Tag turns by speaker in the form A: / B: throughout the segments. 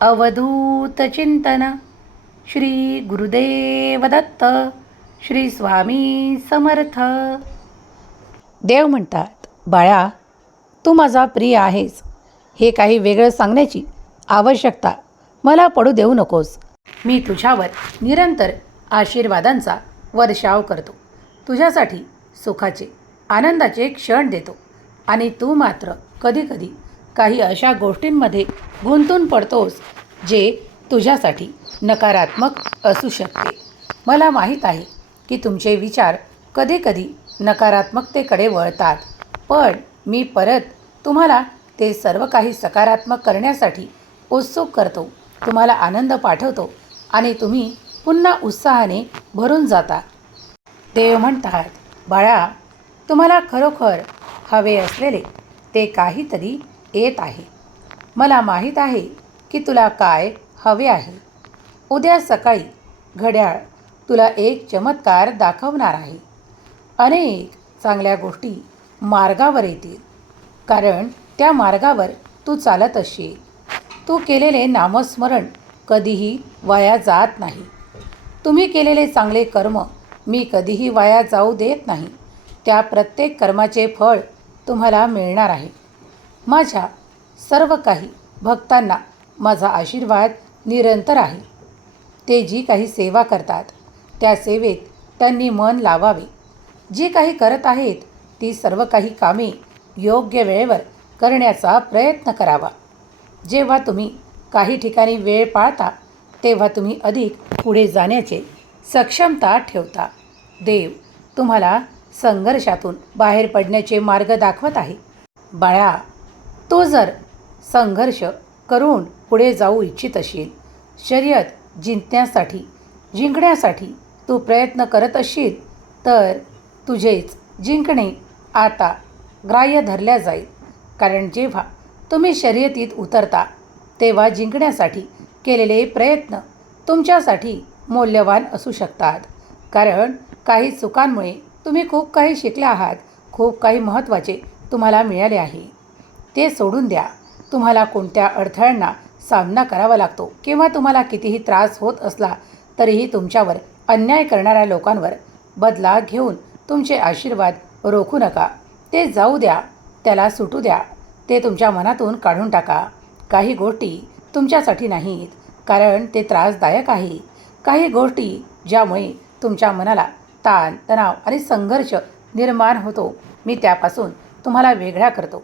A: अवधूत चिंतन। श्री गुरुदेव दत्त श्री स्वामी समर्थ। देव म्हणतात बाळा तू माझा प्रिय आहेस. हे काही वेगळं सांगण्याची आवश्यकता. मला पडू देऊ नकोस. मी तुझ्यावर निरंतर आशीर्वादांचा वर्षाव करतो. तुझ्यासाठी सुखाचे आनंदाचे क्षण देतो. आणि तू मात्र कधीकधी काही अशा गोष्टींमध्ये गुंतून पडतोस जे तुझ्यासाठी नकारात्मक असू शकते. मला माहीत आहे की तुमचे विचार कधीकधी नकारात्मकतेकडे वळतात पण मी परत तुम्हाला ते सर्व काही सकारात्मक करण्यासाठी उत्सुक करतो. तुम्हाला आनंद पाठवतो आणि तुम्ही पुन्हा उत्साहाने भरून जाता. देव म्हणतात बाळा तुम्हाला खरोखर हवे असलेले ते काहीतरी येत आहे. मला माहीत आहे की तुला काय हवे आहे. उद्या सकाळी घड्याळ तुला एक चमत्कार दाखवणार आहे. अनेक चांगल्या गोष्टी मार्गावर येतील. कारण त्या मार्गावर तू चालत असशील तू केलेले नामस्मरण कधीही वाया जात नाही. तुम्ही केलेले चांगले कर्म मी कधीही वाया जाऊ देत नाही. त्या प्रत्येक कर्माचे फळ तुम्हाला मिळणार आहे. माझ्या सर्व काही भक्तांना माझा आशीर्वाद निरंतर आहे. ते जी काही सेवा करतात त्या सेवेत त्यांनी मन लावावे. जी काही करत आहेत ती सर्व काही कामे योग्य वेळेवर करण्याचा प्रयत्न करावा. जेव्हा तुम्ही काही ठिकाणी वेळ पाळता तेव्हा तुम्ही अधिक पुढे जाण्याचे सक्षमता ठेवता. देव तुम्हाला संघर्षातून बाहेर पडण्याचे मार्ग दाखवत आहे. बाळा तू जर संघर्ष करून पुढे जाऊ इच्छित असशील शर्यत जिंकण्यासाठी जिंकण्यासाठी तू प्रयत्न करत असशील तर तुझेच जिंकणे आता ग्राह्य धरल्या जाईल. कारण जेव्हा तुम्ही शर्यतीत उतरता तेव्हा जिंकण्यासाठी केलेले प्रयत्न तुमच्यासाठी मौल्यवान असू शकतात. कारण काही चुकांमुळे तुम्ही खूप काही शिकले आहात खूप काही महत्त्वाचे तुम्हाला मिळाले आहे. ते सोडून द्या. तुम्हाला कोणत्या अडथळ्यांना सामना करावा लागतो किंवा तुम्हाला कितीही त्रास होत असला तरीही तुमच्यावर अन्याय करणाऱ्या लोकांवर बदला घेऊन तुमचे आशीर्वाद रोखू नका. ते जाऊ द्या त्याला सुटू द्या. ते तुमच्या मनातून काढून टाका. काही गोष्टी तुमच्यासाठी नाहीत कारण ते त्रासदायक आहे. काही गोष्टी ज्यामुळे तुमच्या मनाला ताण तणाव आणि संघर्ष निर्माण होतो मी त्यापासून तुम्हाला वेगळा करतो.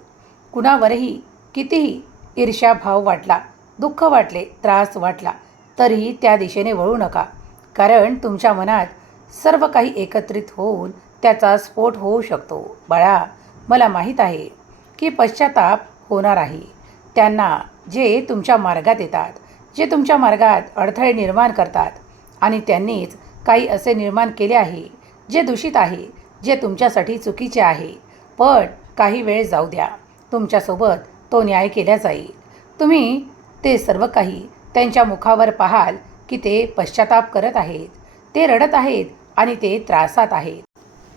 A: कुणावरही कितीही ईर्ष्याभाव वाटला दुःख वाटले त्रास वाटला तरीही त्या दिशेने वळू नका. कारण तुमच्या मनात सर्व काही एकत्रित होऊन त्याचा स्फोट होऊ शकतो. बाळा मला माहीत आहे की पश्चाताप होणार आहे. त्यांना जे तुमच्या मार्गात येतात जे तुमच्या मार्गात अडथळे निर्माण करतात आणि त्यांनीच काही असे निर्माण केले आहे जे दूषित आहे जे तुमच्यासाठी चुकीचे आहे. पण काही वेळ जाऊ द्या. तुमच्यासोबत तो न्याय केला जाईल. तुम्ही ते सर्व काही त्यांच्या मुखावर पाहाल की ते पश्चाताप करत आहेत. ते रडत आहेत आणि ते त्रासात आहेत.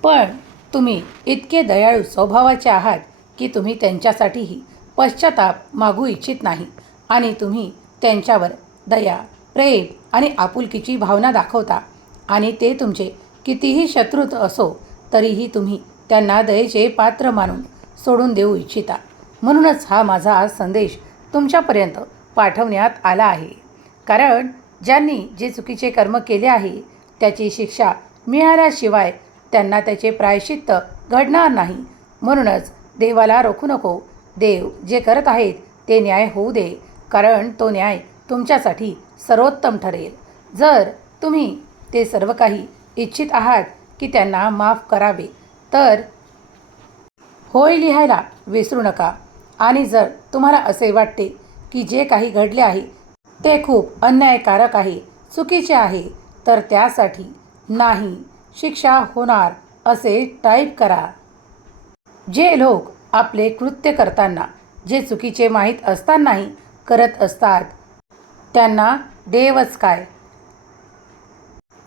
A: पण तुम्ही इतके दयाळू स्वभावाचे आहात की तुम्ही त्यांच्यासाठीही पश्चाताप मागू इच्छित नाही आणि तुम्ही त्यांच्यावर दया प्रेम आणि आपुलकीची भावना दाखवता आणि ते तुमचे कितीही शत्रुत असो तरीही तुम्ही त्यांना दयेचे पात्र मानून सोडून देऊ इच्छिता. म्हणूनच हा माझा आज संदेश तुमच्यापर्यंत पाठवण्यात आला आहे. कारण ज्यांनी जे चुकीचे कर्म केले आहे त्याची शिक्षा मिळाल्याशिवाय त्यांना त्याचे प्रायश्चित्त घडणार नाही. म्हणूनच देवाला रोखू नको. देव जे करत आहेत ते न्याय होऊ दे. कारण तो न्याय तुमच्यासाठी सर्वोत्तम ठरेल. जर तुम्ही ते सर्व काही इच्छित आहात की त्यांना माफ करावे तर होय लिहायला विसरू नका. आणि जर तुम्हाला असे वाटते की जे काही घडले आहे ते खूप अन्यायकारक आहे चुकीचे आहे तर त्यासाठी नाही शिक्षा होणार असे टाईप करा. जे लोक आपले कृत्य करताना जे चुकीचे माहीत असतानाही करत असतात त्यांना देवच काय?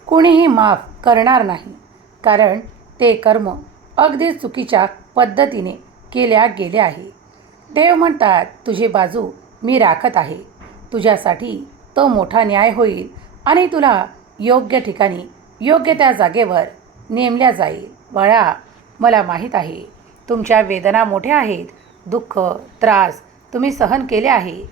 A: कुणीही माफ करणार नाही कारण ते कर्म अगदी चुकीच्या पद्धतीने केल्या गेल्या आहे. देव म्हणतात तुझी बाजू मी राखत आहे. तुझ्यासाठी तो मोठा न्याय होईल आणि तुला योग्य ठिकाणी योग्य त्या जागेवर नेमल्या जाईल. बाळा मला माहीत आहे तुमच्या वेदना मोठ्या आहेत दुःख त्रास तुम्ही सहन केले आहे.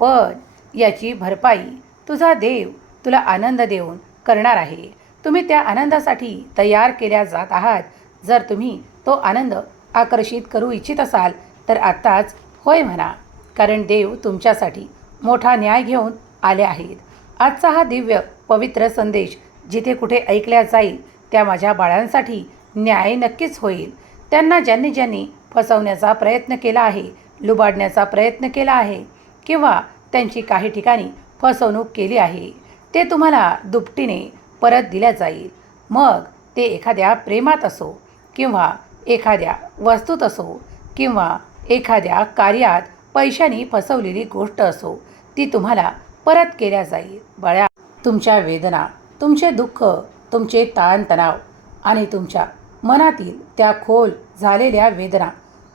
A: पण याची भरपाई तुझा देव तुला आनंद देऊन करणार आहे. तुम्ही त्या आनंदासाठी तयार केल्या जात आहात. जर तुम्ही तो आनंद आकर्षित करू इच्छित असाल तर आत्ताच होय म्हणा. कारण देव तुमच्यासाठी मोठा न्याय घेऊन आले आहेत. आजचा हा दिव्य पवित्र संदेश जिथे कुठे ऐकल्या जाईल त्या माझ्या बाळांसाठी न्याय नक्कीच होईल. त्यांना ज्यांनी ज्यांनी फसवण्याचा प्रयत्न केला आहे लुबाडण्याचा प्रयत्न केला आहे किंवा त्यांची काही ठिकाणी फसवणूक केली आहे ते तुम्हाला दुपटीने परत दिल्या जाईल. मग ते एखाद्या प्रेमात असो किंवा एखाद्या वस्तूत असो किंवा एखाद्या कार्यात पैशांनी फसवलेली गोष्ट असो ती तुम्हाला परत केल्या जाईल. बळ्या तुमच्या वेदना तुमचे दुःख तुमचे ताणतणाव आणि तुमच्या मनातील त्या खोल झालेल्या वेदना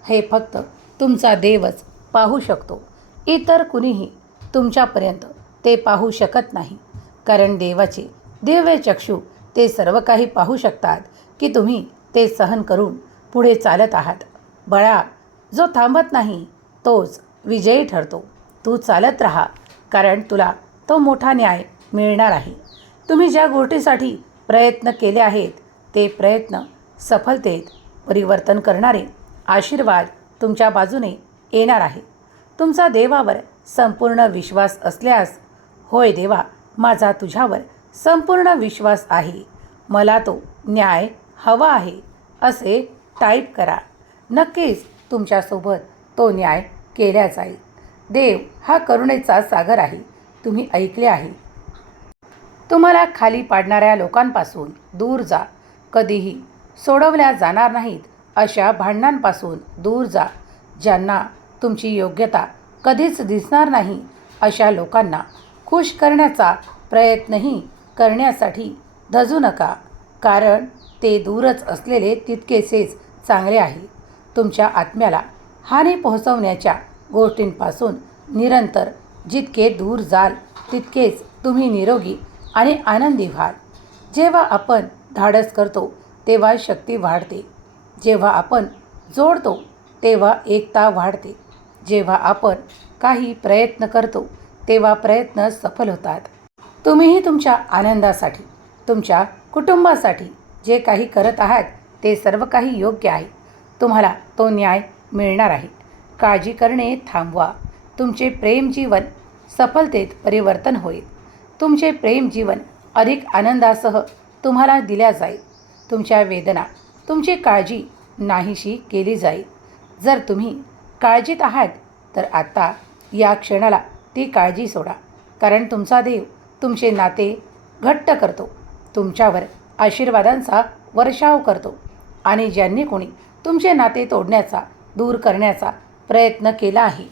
A: हे फक्त तुमचा देवच पाहू शकतो. इतर कुणीही तुमच्यापर्यंत ते पाहू शकत नाही. कारण देवाचे दिव्य चक्षू ते सर्व काही पाहू शकतात की तुम्ही ते सहन करून पुढे चालत आहात. बळा जो थांबत नाही तोच विजयी ठरतो. तू चालत राहा कारण तुला तो मोठा न्याय मिळणार आहे. तुम्ही ज्या गोष्टीसाठी प्रयत्न केले आहेत ते प्रयत्न सफलतेत परिवर्तन करणारे आशीर्वाद तुमच्या बाजूने येणार आहे. तुमचा देवावर संपूर्ण विश्वास असल्यास होय देवा माझा तुझ्यावर संपूर्ण विश्वास आहे. मला तो न्याय हवा आहे असे टाईप करा. नक्कीच तुमच्यासोबत तो न्याय केला जाईल. देव हा करुणेचा सागर आहे. तुम्ही ऐकले आहे. तुम्हाला खाली पाडणाऱ्या लोकांपासून दूर जा. कधीही सोडवल्या जाणार नाहीत अशा भांडणांपासून दूर जा. ज्यांना तुमची योग्यता कधीच दिसणार नाही अशा लोकांना खुश करण्याचा प्रयत्नही करण्यासाठी धजू नका. कारण ते दूरच असलेले तितकेसेच चांगले आहे. तुमच्या आत्म्याला हानी पोहोचवण्याच्या गोष्टींपासून निरंतर जितके दूर जाल तितकेच तुम्ही निरोगी आणि आनंदी व्हाल. जेव्हा आपण धाडस करतो तेव्हा शक्ती वाढते. जेव्हा आपण जोडतो तेव्हा एकता वाढते. जेव्हा आपण काही प्रयत्न करतो तेव्हा प्रयत्न सफल होतात. तुम्हीही तुमच्या आनंदासाठी तुमच्या कुटुंबासाठी जे काही करत आहात ते सर्व काही योग्य आहे. तुम्हाला तो न्याय मिळणार आहे. काळजी करणे थांबवा. तुमचे प्रेम जीवन सफलतेत परिवर्तन होईल. तुमचे प्रेम जीवन अधिक आनंदासह तुम्हाला दिल्या जाईल. तुमच्या वेदना तुमची काळजी नाहीशी केली जाईल. जर तुम्ही काळजीत आहात तर आता या क्षणाला ती काळजी सोडा. कारण तुमचा देव तुमचे नाते घट्ट करतो. तुमच्यावर आशीर्वादांचा वर्षाव करतो आणि ज्यांनी कोणी तुमचे नाते तोडण्याचा दूर करण्याचा प्रयत्न केला आहे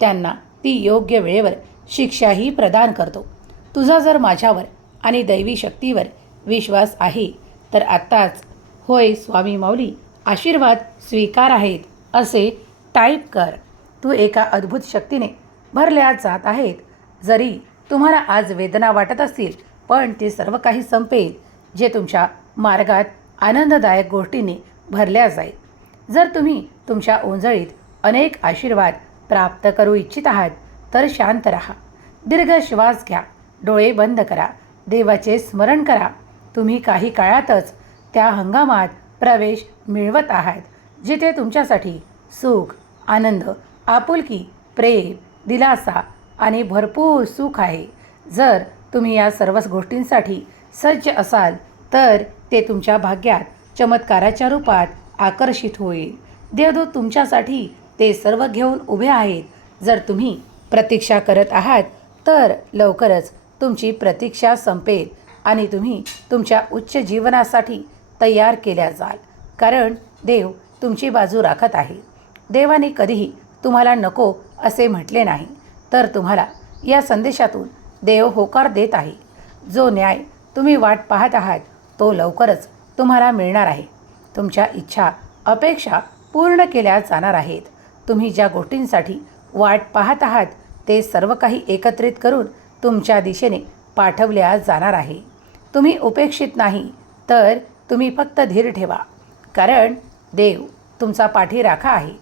A: त्यांना ती योग्य वेळेवर शिक्षाही प्रदान करतो. तुझा जर माझ्यावर आणि दैवी शक्तीवर विश्वास आहे तर आत्ताच होय स्वामी माऊली आशीर्वाद स्वीकार आहेत असे टाईप कर. तू एका अद्भुत शक्तीने भरल्या जात आहेत जरी तुम्हाला आज वेदना वाटत असतील पण ते सर्व काही संपेल जे तुमच्या मार्गात आनंददायक गोष्टीने भरल्या जाईल. जर तुम्ही तुमच्या ओंजळीत अनेक आशीर्वाद प्राप्त करू इच्छित आहात तर शांत राहा. दीर्घ श्वास घ्या. डोळे बंद करा. देवाचे स्मरण करा. तुम्ही काही काळातच त्या हंगामात प्रवेश मिळवत आहात जिथे तुमच्यासाठी सुख आनंद आपुलकी प्रेम दिलासा आणि भरपूर सुख आहे. जर तुम्ही या सर्वच गोष्टींसाठी सज्ज असाल तर ते तुमच्या भाग्यात चमत्काराच्या रूपात आकर्षित होईल. देवदूत तुमच्यासाठी ते सर्व घेऊन उभे आहेत. जर तुम्ही प्रतीक्षा करत आहात तर लवकरच तुमची प्रतीक्षा संपेल आणि तुम्ही तुमच्या उच्च जीवनासाठी तयार केल्या जाल. कारण देव तुमची बाजू राखत आहे. देवाने कधीही तुम्हाला नको असे म्हटले नाही. तर तुम्हाला या संदेशातून देव होकार देत आहे. जो न्याय तुम्ही वाट पाहत आहात तो लवकरच तुम्हाला मिळणार आहे. तुमच्या इच्छा अपेक्षा पूर्ण केल्या जाणार आहेत. तुम्ही ज्या गोष्टींसाठी वाट पाहत आहात ते सर्व काही एकत्रित करून तुमच्या दिशेने पाठवल्या जाणार आहे. तुम्ही उपेक्षित नाही तर तुम्ही फक्त धीर ठेवा. कारण देव तुमचा पाठीराखा आहे.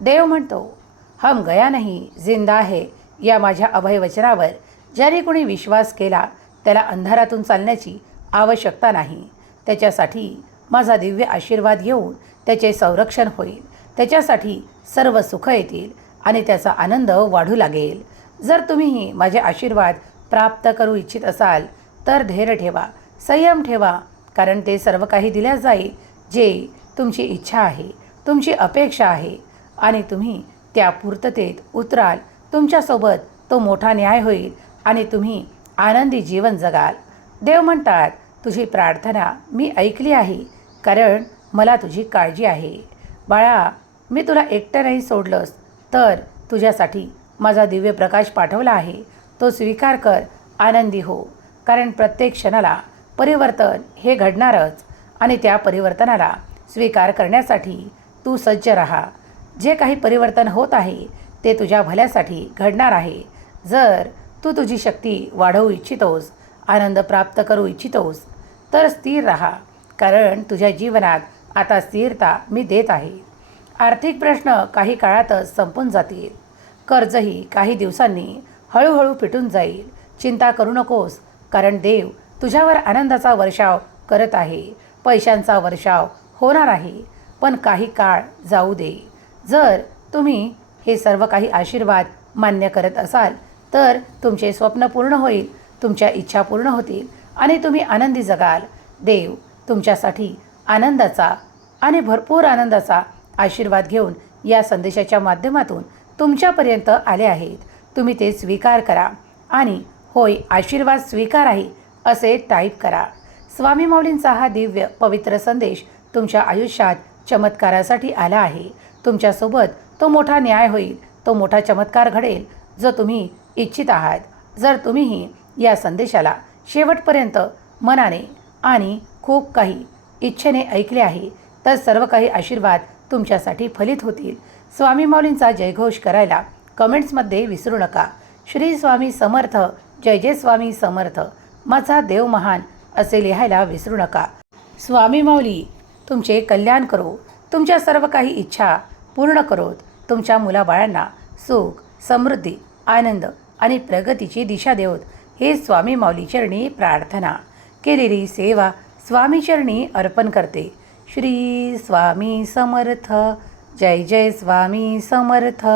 A: देव म्हणतो हम गया नाही जिंदा आहे या माझ्या अभयवचनावर ज्याने कोणी विश्वास केला त्याला अंधारातून चालण्याची आवश्यकता नाही. त्याच्यासाठी माझा दिव्य आशीर्वाद येऊन त्याचे संरक्षण होईल. त्याच्यासाठी सर्व सुख येतील आणि त्याचा आनंद वाढू लागेल. जर तुम्हीही माझे आशीर्वाद प्राप्त करू इच्छित असाल तर धैर्य ठेवा संयम ठेवा कारण ते सर्व काही दिल्या जाईल जे तुमची इच्छा आहे तुमची अपेक्षा आहे आणि तुम्ही त्या पूर्ततेत उतराल. तुमच्यासोबत तो मोठा न्याय होईल आणि तुम्ही आनंदी जीवन जगाल. देव म्हणतात तुझी प्रार्थना मी ऐकली आहे कारण मला तुझी काळजी आहे. बाळा मी तुला एकटं नाही सोडलंस तर तुझ्यासाठी माझा दिव्य प्रकाश पाठवला आहे. तो स्वीकार कर आनंदी हो. कारण प्रत्येक क्षणाला परिवर्तन हे घडणारच आणि त्या परिवर्तनाला स्वीकार करण्यासाठी तू सज्ज राहा. जे काही परिवर्तन होत आहे ते तुझ्या भल्यासाठी घडणार आहे. जर तू तुझी शक्ती वाढवू इच्छितोस आनंद प्राप्त करू इच्छितोस तर स्थिर राहा कारण तुझ्या जीवनात आता स्थिरता मी देत आहे. आर्थिक प्रश्न काही काळातच संपून जातील. कर्जही काही दिवसांनी हळूहळू पिटून जाईल. चिंता करू नकोस कारण देव तुझ्यावर आनंदाचा वर्षाव करत आहे. पैशांचा वर्षाव होणार आहे पण काही काळ जाऊ दे. जर तुम्ही हे सर्व काही आशीर्वाद मान्य करत असाल तर तुमचे स्वप्न पूर्ण होईल तुमच्या इच्छा पूर्ण होतील आणि तुम्ही आनंदी जगाल. देव तुमच्यासाठी आनंदाचा आणि भरपूर आनंदाचा आशीर्वाद घेऊन या संदेशाच्या माध्यमातून तुमच्यापर्यंत आले आहेत. तुम्ही ते स्वीकार करा आणि होय आशीर्वाद स्वीकार आहे असे टाईप करा. स्वामी माऊलींचा हा दिव्य पवित्र संदेश तुमच्या आयुष्यात चमत्कारासाठी आला आहे. तुमच्यासोबत तो मोठा न्याय होईल तो मोठा चमत्कार घडेल जो तुम्ही इच्छित आहात. जर तुम्हीही या संदेशाला शेवटपर्यंत मनाने आणि खूप काही इच्छेने ऐकले आहे तर सर्व काही आशीर्वाद तुमच्यासाठी फलित होतील. स्वामी माऊलींचा जयघोष करायला कमेंट्समध्ये विसरू नका. श्री स्वामी समर्थ जय जय स्वामी समर्थ. माझा देव महान असे लिहायला विसरू नका. स्वामी माऊली तुमचे कल्याण करो. तुमच्या सर्व काही इच्छा पूर्ण करोत. तुमच्या मुलाबाळांना सुख समृद्धी आनंद आणि प्रगतीची दिशा देवत. हे स्वामी माऊलीचरणी प्रार्थना. केलेली सेवा स्वामीचरणी अर्पण करते. श्री स्वामी समर्थ. जय जय स्वामी समर्थ.